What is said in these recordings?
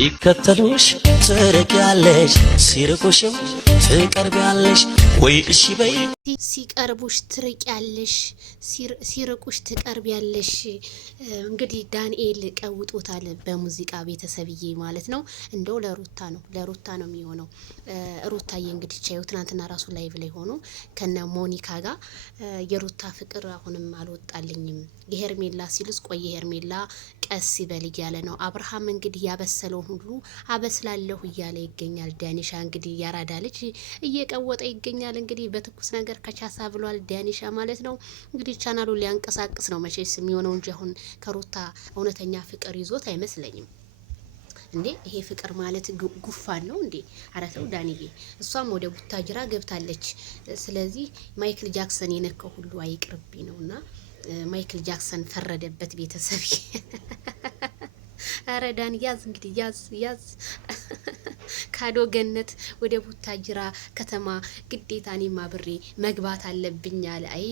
ሲከተሉሽ ትርቂያለሽ ሲርቁሽም ትቀርቢያለሽ ወይ እሺ በይ ሲቀርቡሽ ትርቂያለሽ ሲርቁሽ ትቀርቢያለሽ። እንግዲህ ዳንኤል ቀውጦታል በሙዚቃ ቤተሰብዬ ማለት ነው። እንደው ለሩታ ነው የሚሆነው። ሩታዬ እንግዲህ ቻዩ ትናንትና ራሱ ላይቭ ላይ ሆኖ ከነ ሞኒካ ጋር የሩታ ፍቅር አሁንም አልወጣልኝም የሄርሜላ ሲልስ ቆየ ሄርሜላ ቀስ ይበል እያለ ነው። አብርሃም እንግዲህ ያበሰለውን ሁሉ አበስላለሁ እያለ ይገኛል። ዳኒሻ እንግዲህ ያራዳ ልጅ እየቀወጠ ይገኛል። እንግዲህ በትኩስ ነገር ከቻሳ ብሏል ዳኒሻ ማለት ነው። እንግዲህ ቻናሉ ሊያንቀሳቅስ ነው መቼስ የሚሆነው እንጂ አሁን ከሩታ እውነተኛ ፍቅር ይዞት አይመስለኝም። እንዴ ይሄ ፍቅር ማለት ጉፋን ነው እንዴ? አረተው ዳንዬ፣ እሷም ወደ ቡታጅራ ገብታለች። ስለዚህ ማይክል ጃክሰን የነከው ሁሉ አይቅርብኝ ነውና ማይክል ጃክሰን ፈረደበት ቤተሰብ። አረ ዳን ያዝ እንግዲህ ያዝ ካዶ ገነት ወደ ቡታጅራ ከተማ ግዴታ እኔም አብሬ መግባት አለብኝ አለ። አይ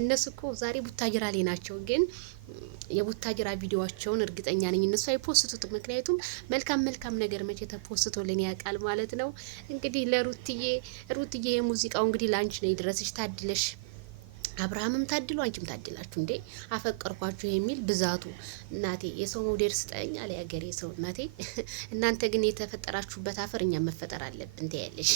እነሱ እኮ ዛሬ ቡታጅራ ላይ ናቸው፣ ግን የቡታጅራ ቪዲዮዋቸውን እርግጠኛ ነኝ እነሱ አይፖስቱትም። ምክንያቱም መልካም ነገር መቼ ተፖስቶልን ያውቃል ማለት ነው። እንግዲህ ለሩትዬ የሙዚቃው እንግዲህ ላንች ነው ይድረስሽ፣ ታድለሽ። አብርሃምም ታድሎ አንቺም ታድላችሁ። እንዴ አፈቀርኳችሁ የሚል ብዛቱ እናቴ የሰው መውደድ ስጠኝ አለ ያገሬ ሰው እናቴ። እናንተ ግን የተፈጠራችሁበት አፈር እኛ መፈጠር አለብን ትያለሽ።